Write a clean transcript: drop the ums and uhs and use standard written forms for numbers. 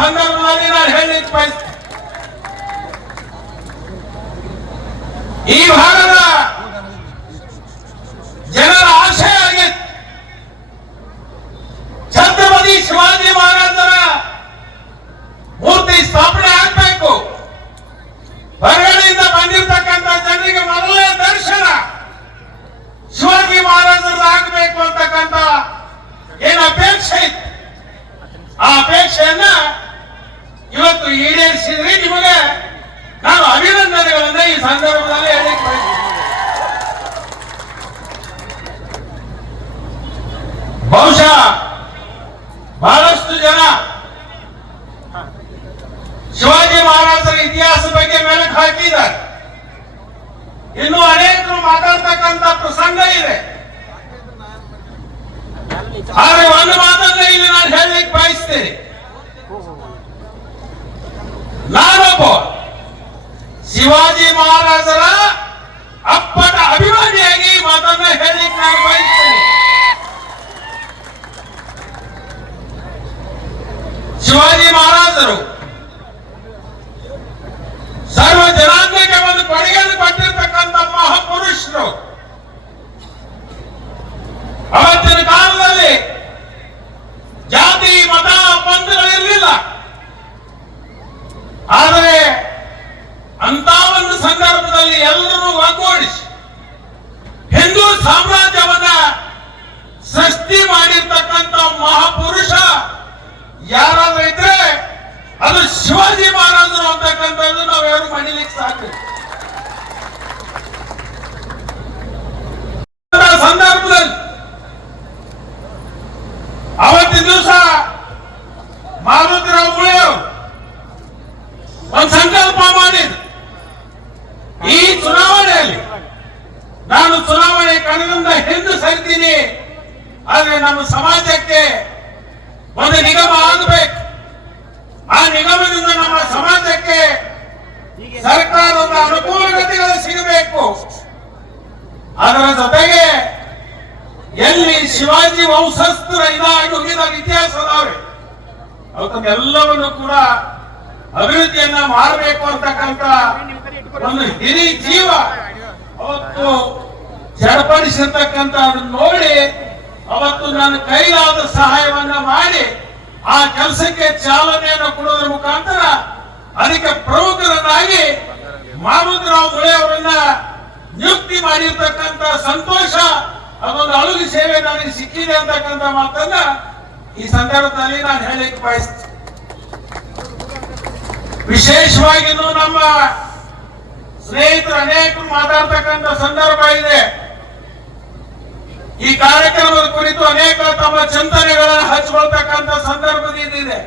ಸಂದರ್ಭದಲ್ಲಿ ನಾನು ಹೇಳಲಿಕ್ಕೆ ಬಯಸ್ತೇನೆ, ಈ ಭಾಗದ ಜನರ ಆಶಯ ಆಗಿತ್ತು ಛತ್ರಪತಿ ಶಿವಾಜಿ ಮಹಾರಾಜರ ಮೂರ್ತಿ ಸ್ಥಾಪನೆ ಆಗ್ಬೇಕು. ಹೊರಗಡೆಯಿಂದ ಬಂದಿರತಕ್ಕಂತ ಜನರಿಗೆ ಮೊದಲನೇ ದರ್ಶನ ಶಿವಾಜಿ ಮಹಾರಾಜರ ಆಗ್ಬೇಕು ಅಂತಕ್ಕಂಥ ಏನು ಅಪೇಕ್ಷೆ ಇತ್ತು, ಆ ಅಪೇಕ್ಷೆಯನ್ನ ಇವತ್ತು ಈಡೇರಿಸಿದ್ರೆ ನಿಮಗೆ ನಾನು ಅಭಿನಂದನೆಗಳನ್ನ ಈ ಸಂದರ್ಭದಲ್ಲಿ ಹೇಳಿಕ್ಕೆ ಬಯಸ್ತೇನೆ. ಬಹುಶಃ ಬಹಳಷ್ಟು ಜನ ಶಿವಾಜಿ ಮಹಾರಾಜರ ಇತಿಹಾಸ ಬಗ್ಗೆ ಮೆಲುಕು ಹಾಕಿದ್ದಾರೆ, ಇನ್ನು ಅನೇಕರು ಮಾತಾಡ್ತಕ್ಕಂಥ ಪ್ರಸಂಗ ಇದೆ. ಆದ್ರೆ ಒಂದು ಮಾತನ್ನ ಇಲ್ಲಿ ನಾನು ಹೇಳಲಿಕ್ಕೆ ಬಯಸ್ತೇನೆ, ನಾನೊಬ್ಬ ಶಿವಾಜಿ ಮಹಾರಾಜರ ಅಪ್ಪಟ ಅಭಿಮಾನಿಯಾಗಿ ಮಾತನ್ನ ಹೇಳಲಿಕ್ಕೆ ನಾನು ಬಯಸ್ತೇನೆ. ಶಿವಾಜಿ ಮಹಾರಾಜರು ಸರ್ವ ಜನಾಂಗಕ್ಕೆ ಒಂದು ಕೊಡುಗೆಯನ್ನು ಕೊಟ್ಟಿರ್ತಕ್ಕಂಥ ಮಹಾಪುರುಷರು. ಅವತ್ತಿನ ಕಾಲದಲ್ಲಿ ಜಾತಿ ಮತ ಪಂಥಗಳಿರಲಿಲ್ಲ, ಆದರೆ ಅಂತ ಒಂದು ಸಂದರ್ಭದಲ್ಲಿ ಎಲ್ಲರೂ ಒಗ್ಗೂಡಿಸಿ ಹಿಂದೂ ಸಾಮ್ರಾಜ್ಯವನ್ನ ಸೃಷ್ಟಿ ಮಾಡಿರ್ತಕ್ಕಂಥ ಮಹಾಪುರುಷ ಯಾರಾದ್ರೂ ಇದ್ರೆ ಅದು ಶಿವಾಜಿ ಮಹಾರಾಜರು ಅಂತಕ್ಕಂಥದ್ದು ನಾವ್ಯಾರು ಮಣಿಲಿಕ್ಕೆ ಸಾಕು. ಸಂದರ್ಭದಲ್ಲಿ ಅವತ್ತಿನ ದಿವಸ ಮಾರುತಿರಾವ್ ಮುಳೆಯವರು ಒಂದು ಸಂಕಲ್ಪ ಮಾಡಿದ್ರು, ಈ ಚುನಾವಣೆಯಲ್ಲಿ ನಾನು ಚುನಾವಣೆ ಕಣದಿಂದ ಹಿಂದೆ ಸರಿತೀನಿ, ಆದ್ರೆ ನಮ್ಮ ಸಮಾಜಕ್ಕೆ ಒಂದು ನಿಗಮ ಆಗಬೇಕು, ಆ ನಿಗಮದಿಂದ ನಮ್ಮ ಸಮಾಜಕ್ಕೆ ಸರ್ಕಾರದ ಅನುಕೂಲತೆಗಳು ಸಿಗಬೇಕು. ಅದರ ಜೊತೆಗೆ ಎಲ್ಲಿ ಶಿವಾಜಿ ವಂಶಸ್ಥರ ಇದಾಗಿ ಹೋಗಿದ ಇತಿಹಾಸ ಅದಾವೆ ಅವಕ್ಕೆಲ್ಲವನ್ನು ಕೂಡ ಅಭಿವೃದ್ಧಿಯನ್ನ ಮಾಡಬೇಕು ಅಂತಕ್ಕಂಥ ಒಂದು ಹಿರಿ ಜೀವ ಅವತ್ತು ಜಡಪಡಿಸಿರ್ತಕ್ಕಂಥ ಅದನ್ನು ನೋಡಿ ಅವತ್ತು ನನ್ನ ಕೈಲಾದ ಸಹಾಯವನ್ನ ಮಾಡಿ ಆ ಕೆಲಸಕ್ಕೆ ಚಾಲನೆಯನ್ನು ಕೊಡುವುದರ ಮುಖಾಂತರ ಅದಕ್ಕೆ ಪ್ರಮುಖರನ್ನಾಗಿ ಮಾರುತಿರಾವ್ ಮುಳೆ ಅವರನ್ನ ನಿಯುಕ್ತಿ ಮಾಡಿರ್ತಕ್ಕಂಥ ಸಂತೋಷ, ಅದೊಂದು ಅಳುಗಿ ಸೇವೆ ನನಗೆ ಸಿಕ್ಕಿದೆ ಅಂತಕ್ಕಂಥ ಮಾತನ್ನ ಈ ಸಂದರ್ಭದಲ್ಲಿ ನಾನು ಹೇಳಲಿಕ್ಕೆ ಬಯಸ್ತೇನೆ. ವಿಶೇಷವಾಗಿ ನಮ್ಮ ಸ್ನೇಹಿತರು ಅನೇಕರು ಮಾತಾಡ್ತಕ್ಕಂಥ ಸಂದರ್ಭ ಇದೆ. ಈ ಕಾರ್ಯಕ್ರಮದ ಕುರಿತು ಅನೇಕ ತಮ್ಮ ಚಿಂತನೆಗಳನ್ನು ಹಂಚಿಕೊಳ್ತಕ್ಕಂಥ ಸಂದರ್ಭ ಇದೆ.